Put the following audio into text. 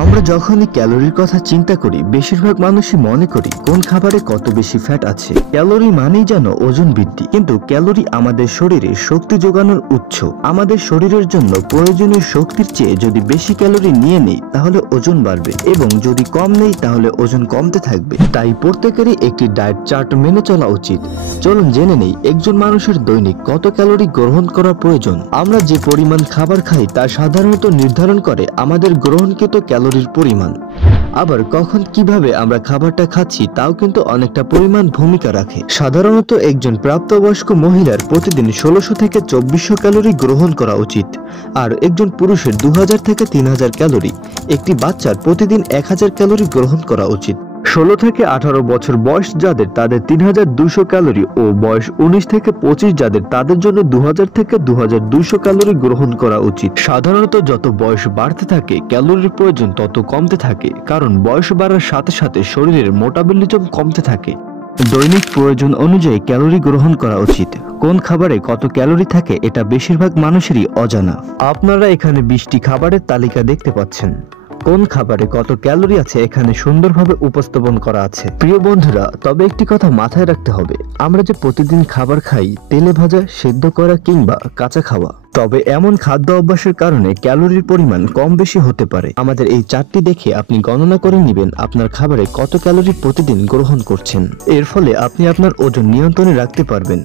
আমরা যখনই ক্যালোরির কথা চিন্তা করি বেশিরভাগ মানুষই মনে করি কোন খাবারে কত বেশি ফ্যাট আছে। ক্যালোরি মানেই যেন ওজন বৃদ্ধি, কিন্তু ক্যালোরি আমাদের শরীরে শক্তি যোগানোর উৎস। আমাদের শরীরের জন্য প্রয়োজনীয় শক্তির চেয়ে যদি বেশি ক্যালোরি নিয়ে নেই তাহলে ওজন বাড়বে, এবং যদি কম নেই তাহলে ওজন কমতে থাকবে। তাই প্রত্যেকেরই একটি ডায়েট চার্ট মেনে চলা উচিত। চলুন জেনে নেই একজন মানুষের দৈনিক কত ক্যালোরি গ্রহণ করা প্রয়োজন। আমরা যে পরিমাণ খাবার খাই তা সাধারণত নির্ধারণ করে আমাদের গ্রহণকৃত ক্যালোরির পরিমাণ। আবার কখন কিভাবে আমরা খাবারটা খাচ্ছি তাও কিন্তু অনেকটা পরিমাণ ভূমিকা রাখে। সাধারণত একজন প্রাপ্তবয়স্ক মহিলার প্রতিদিন 1600 থেকে 2400 ক্যালোরি গ্রহণ করা উচিত, আর একজন পুরুষের 2000 থেকে 3000 ক্যালোরি। একটি বাচ্চার প্রতিদিন 1000 ক্যালোরি গ্রহণ করা উচিত। 16 থেকে 18 বছর বয়স যাদের তাদের 3200 ক্যালোরি, ও বয়স 19 থেকে 25 যাদের তাদের জন্য 2000 থেকে 2200 ক্যালোরি গ্রহণ করা উচিত। সাধারণত যত বয়স বাড়তে থাকে ক্যালোরির প্রয়োজন তত কমতে থাকে, কারণ বয়স বাড়ার সাথে সাথে শরীরের মেটাবলিজম কমতে থাকে। দৈনিক প্রয়োজন অনুযায়ী ক্যালোরি গ্রহণ করা উচিত। কোন খাবারে কত ক্যালোরি থাকে এটা বেশিরভাগ মানুষেরই অজানা। আপনারা এখানে 20টি খাবারের তালিকা দেখতে পাচ্ছেন। কোন খাবারে কত ক্যালোরি আছে এখানে সুন্দরভাবে উপস্থাপন করা আছে। প্রিয় বন্ধুরা, তবে একটি কথা মাথায় রাখতে হবে, আমরা যে প্রতিদিন খাবার খাই তেলে ভাজা, সেদ্ধ করা কিংবা কাঁচা খাওয়া, তবে এমন খাদ্য অভ্যাসের কারণে ক্যালোরির পরিমাণ কম বেশি হতে পারে। আমাদের এই চার্টটি দেখে আপনি গণনা করে নেবেন আপনার খাবারে কত ক্যালোরি প্রতিদিন গ্রহণ করছেন। এর ফলে আপনি আপনার ওজন নিয়ন্ত্রণে রাখতে পারবেন।